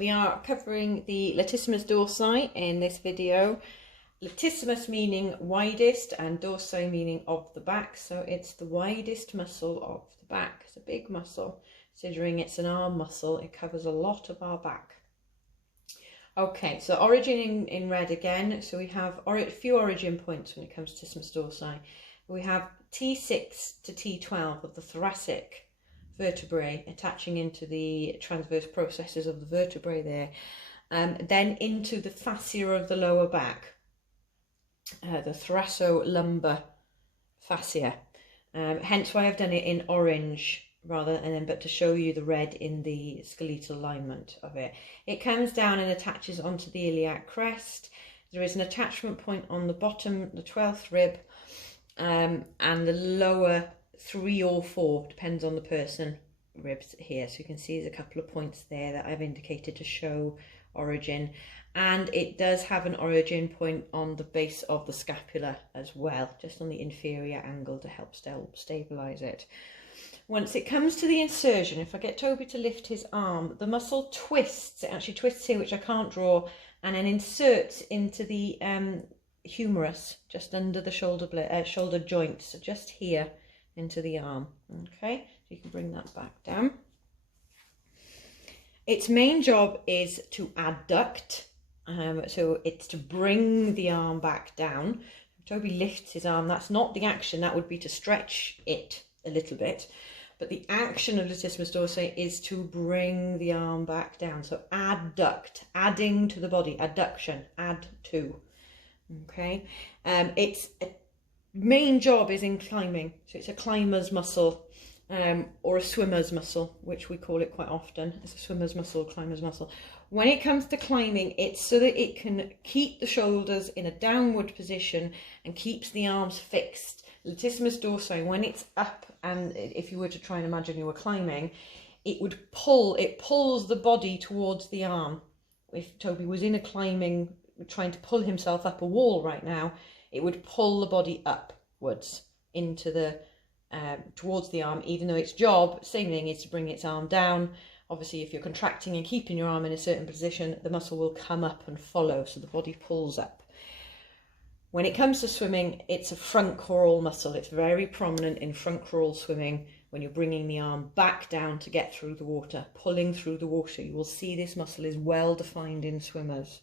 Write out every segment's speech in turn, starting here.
We are covering the latissimus dorsi in this video. Latissimus meaning widest and dorsi meaning of the back, so it's the widest muscle of the back. It's a big muscle, considering it's an arm muscle. It covers a lot of our back. Okay, so origin in red again. So we have a few origin points when it comes to latissimus dorsi. We have T6 to T12 of the thoracic vertebrae attaching into the transverse processes of the vertebrae there, then into the fascia of the lower back, the thoracolumbar fascia. Hence why I've done it in orange but to show you the red in the skeletal alignment of it. It comes down and attaches onto the iliac crest. There is an attachment point on the bottom, the 12th rib, and the lower 3 or 4, depends on the person, ribs here. So you can see there's a couple of points there that I've indicated to show origin, and it does have an origin point on the base of the scapula as well, just on the inferior angle to help stabilize it. Once it comes to the insertion, if I get Toby to lift his arm, the muscle twists. It actually twists here, which I can't draw, and then inserts into the humerus just under the shoulder joint, so just here into the arm. Okay, so you can bring that back down. Its main job is to adduct, so it's to bring the arm back down. If Toby lifts his arm, that's not the action, that would be to stretch it a little bit, but the action of latissimus dorsi is to bring the arm back down. So adduct, adding to the body, adduction, add to. Okay, its main job is in climbing, so it's a climber's muscle, or a swimmer's muscle, which we call it quite often. It's a swimmer's muscle, climber's muscle. When it comes to climbing, it's so that it can keep the shoulders in a downward position and keeps the arms fixed. Latissimus dorsi, when it's up, and if you were to try and imagine you were climbing, it pulls the body towards the arm. If Toby was in a climbing, trying to pull himself up a wall right now, it would pull the body upwards into the towards the arm, even though its job, same thing, is to bring its arm down. Obviously, if you're contracting and keeping your arm in a certain position, the muscle will come up and follow, so the body pulls up. When it comes to swimming, it's a front crawl muscle. It's very prominent in front crawl swimming when you're bringing the arm back down to get through the water, pulling through the water. You will see this muscle is well defined in swimmers.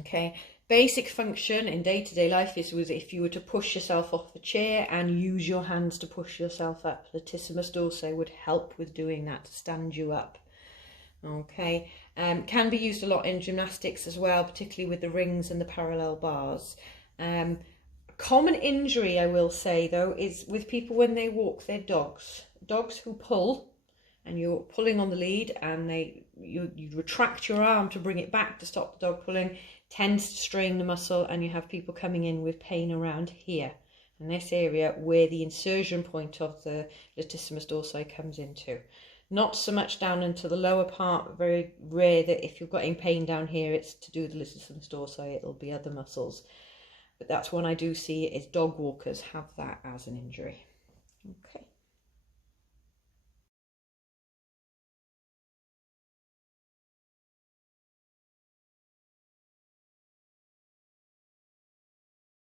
Okay, basic function in day-to-day life is if you were to push yourself off the chair and use your hands to push yourself up. Latissimus dorsi would help with doing that, to stand you up. Okay, can be used a lot in gymnastics as well, particularly with the rings and the parallel bars. Common injury, I will say though, is with people when they walk their dogs. Dogs who pull, and you're pulling on the lead, and you retract your arm to bring it back to stop the dog pulling, tends to strain the muscle, and you have people coming in with pain around here, in this area where the insertion point of the latissimus dorsi comes into. Not so much down into the lower part, very rare that if you're getting pain down here, it's to do with the latissimus dorsi, it'll be other muscles. But that's one I do see is dog walkers have that as an injury. Okay.